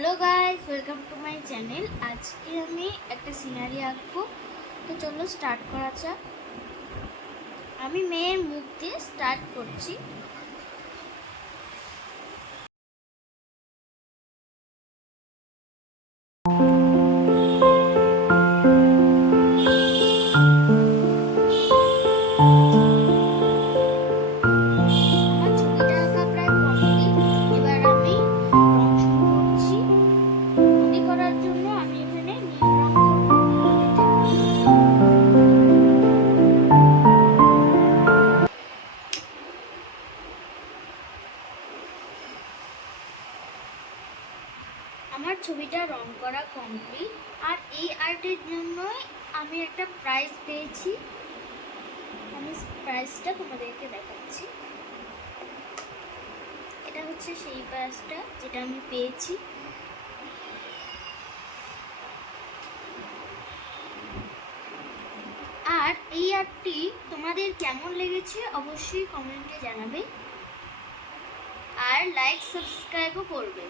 Hello guys, welcome to my channel. আজকে আমি একটা সিনারি আঁকবো, তো চলো স্টার্ট করা যাক। আমি মেয়ের মুখ দিয়ে স্টার্ট করছি। আমার ছবিটা আঁকা প্রায় কমপ্লিট। এবার আমি রং শুরু করছি। নদী করার জন্য আমি এখানে নীল রং করবো নদীতে। আমার ছবিটা রং করা কমপ্লিট। আর এই আর্টের জন্যই আমি একটা প্রাইজ পেয়েছি। আমি প্রাইজটা তোমাদেরকে দেখাচ্ছি। এটা হচ্ছে সেই প্রাইজটা যেটা আমি পেয়েছি। আর এই আর্টটি তোমাদের কেমন লেগেছে অবশ্যই কমেন্টে জানাবে, আর লাইক সাবস্ক্রাইবও করবে।